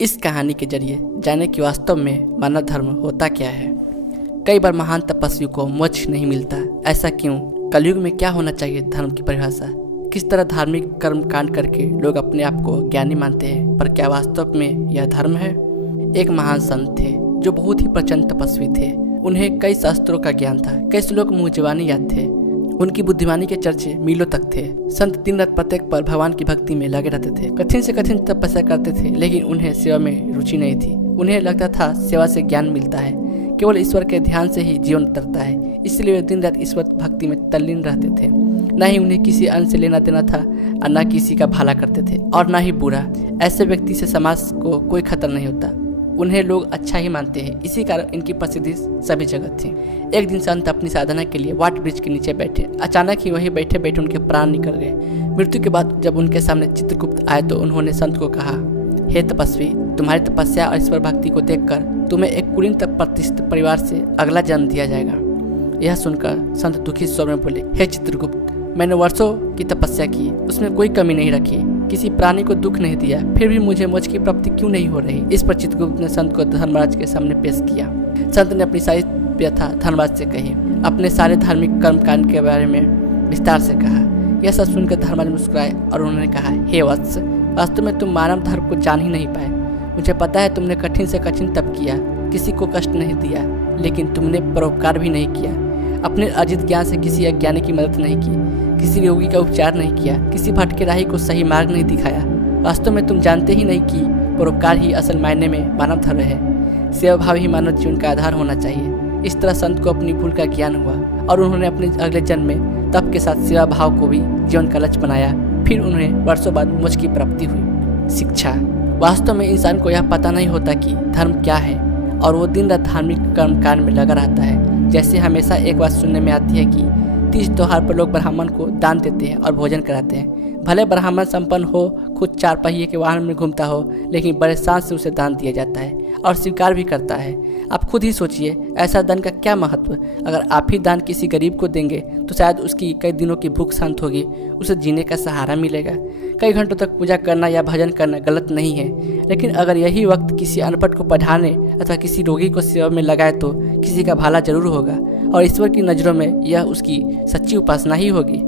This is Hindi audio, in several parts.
इस कहानी के जरिए जाने कि वास्तव में मानव धर्म होता क्या है। कई बार महान तपस्वी को मोक्ष नहीं मिलता, ऐसा क्यों? कलयुग में क्या होना चाहिए धर्म की परिभाषा? किस तरह धार्मिक कर्म कांड करके लोग अपने आप को ज्ञानी मानते हैं, पर क्या वास्तव में यह धर्म है? एक महान संत थे जो बहुत ही प्रचंड तपस्वी थे। उन्हें कई शास्त्रों का ज्ञान था, कई श्लोक मुँह जुबानी याद थे। उनकी बुद्धिमानी के चर्चे मीलों तक थे। संत दिन रात प्रत्येक पर भगवान की भक्ति में लगे रहते थे, कठिन से कठिन तपस्या करते थे, लेकिन उन्हें सेवा में रुचि नहीं थी। उन्हें लगता था सेवा से ज्ञान मिलता है, केवल ईश्वर के ध्यान से ही जीवन उतरता है। इसलिए वे दिन रात ईश्वर भक्ति में तल्लीन रहते थे। न ही उन्हें किसी अन्य से लेना देना था और न किसी का भला करते थे और न ही बुरा। ऐसे व्यक्ति से समाज को कोई खतरा नहीं होता, उन्हें लोग अच्छा ही मानते हैं। इसी कारण इनकी प्रसिद्धि सभी जगह थी। एक दिन संत अपनी साधना के लिए वाट वृक्ष के नीचे बैठे। अचानक ही वहीं बैठे बैठे उनके प्राण निकल गए। मृत्यु के बाद जब उनके सामने चित्रगुप्त आए तो उन्होंने संत को कहा, हे तपस्वी, तुम्हारी तपस्या और ईश्वर भक्ति को देखकर तुम्हें एक कुलीन तक प्रतिष्ठित परिवार से अगला जन्म दिया जाएगा। यह सुनकर संत दुखी स्वर में बोले, हे चित्रगुप्त, मैंने वर्षों की तपस्या की, उसमें कोई कमी नहीं रखी, किसी प्राणी को दुख नहीं दिया, फिर भी मुझे मोक्ष की प्राप्ति क्यों नहीं हो रही? इस पर चित्रगुप्त ने संत को धर्मराज के सामने पेश किया। संत ने अपनी सारी व्यथा धर्मराज से कही, अपने सारे धार्मिक कर्म कांड के बारे में विस्तार से कहा। यह सब सुनकर धर्मराज मुस्कुराए और उन्होंने कहा, हे वत्स, वास्तव में तुम मानव धर्म को जान ही नहीं पाए। मुझे पता है तुमने कठिन से कठिन तप किया, किसी को कष्ट नहीं दिया, लेकिन तुमने परोपकार भी नहीं किया। अपने अर्जित ज्ञान से किसी अज्ञानी की मदद नहीं की, किसी रोगी का उपचार नहीं किया, किसी भटके राही को सही मार्ग नहीं दिखाया। वास्तव में तुम जानते ही नहीं कि परोपकार ही असल मायने में मानव धर्म है। सेवा भाव ही मानव जीवन का आधार होना चाहिए। इस तरह संत को अपनी भूल का ज्ञान हुआ और उन्होंने अपने अगले जन्म में तप के साथ सेवा भाव को भी जीवन का लक्ष्य बनाया। फिर उन्हें वर्षों बाद मोक्ष की प्राप्ति हुई। शिक्षा। वास्तव में इंसान को यह पता नहीं होता कि धर्म क्या है और वो दिन रात धार्मिक कर्म कांड में लगा रहता है। जैसे हमेशा एक बात सुनने में आती है कि तीज त्योहार पर लोग ब्राह्मण को दान देते हैं और भोजन कराते हैं। भले ब्राह्मण संपन्न हो, खुद 4 पहिए के वाहन में घूमता हो, लेकिन बड़े शान से उसे दान दिया जाता है और स्वीकार भी करता है। आप खुद ही सोचिए, ऐसा दान का क्या महत्व? अगर आप ही दान किसी गरीब को देंगे तो शायद उसकी कई दिनों की भूख शांत होगी, उसे जीने का सहारा मिलेगा। कई घंटों तक पूजा करना या भजन करना गलत नहीं है, लेकिन अगर यही वक्त किसी अनपढ़ को पढ़ाने अथवा किसी रोगी को सेवा में लगाए तो किसी का भला जरूर होगा और ईश्वर की नज़रों में यह उसकी सच्ची उपासना ही होगी।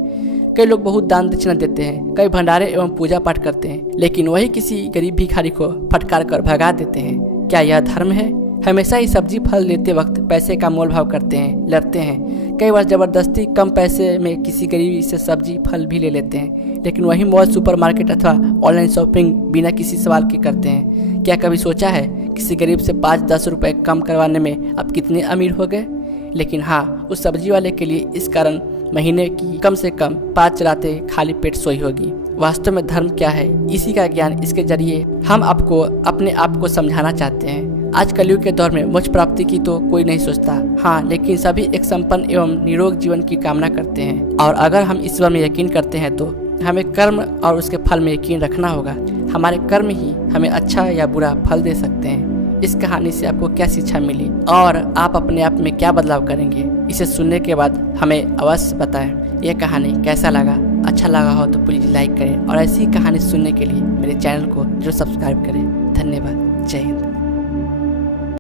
कई लोग बहुत दान दक्षिणा देते हैं, कई भंडारे एवं पूजा पाठ करते हैं, लेकिन वही किसी गरीब भिखारी को फटकार कर भगा देते हैं। क्या यह धर्म है? हमेशा ही सब्जी फल लेते वक्त पैसे का मोल भाव करते हैं, लड़ते हैं। कई बार जबरदस्ती कम पैसे में किसी गरीब से सब्जी फल भी ले लेते हैं, लेकिन वही मॉल, सुपरमार्केट अथवा ऑनलाइन शॉपिंग बिना किसी सवाल के करते हैं। क्या कभी सोचा है किसी गरीब से 5-10 रुपए कम करवाने में आप कितने अमीर हो गए? लेकिन हाँ, उस सब्जी वाले के लिए इस कारण महीने की कम से कम 5 रातें खाली पेट सोई होगी। वास्तव में धर्म क्या है, इसी का ज्ञान इसके जरिए हम आपको अपने आप को समझाना चाहते हैं। आज कलयुग के दौर में मोक्ष प्राप्ति की तो कोई नहीं सोचता, हाँ, लेकिन सभी एक संपन्न एवं निरोग जीवन की कामना करते हैं। और अगर हम ईश्वर में यकीन करते हैं तो हमें कर्म और उसके फल में यकीन रखना होगा। हमारे कर्म ही हमें अच्छा या बुरा फल दे सकते हैं। इस कहानी से आपको क्या शिक्षा मिली और आप अपने आप में क्या बदलाव करेंगे, इसे सुनने के बाद हमें अवश्य बताएं। यह कहानी कैसा लगा? अच्छा लगा हो तो प्लीज़ लाइक करें और ऐसी कहानी सुनने के लिए मेरे चैनल को जरूर सब्सक्राइब करें। धन्यवाद। जय हिंद।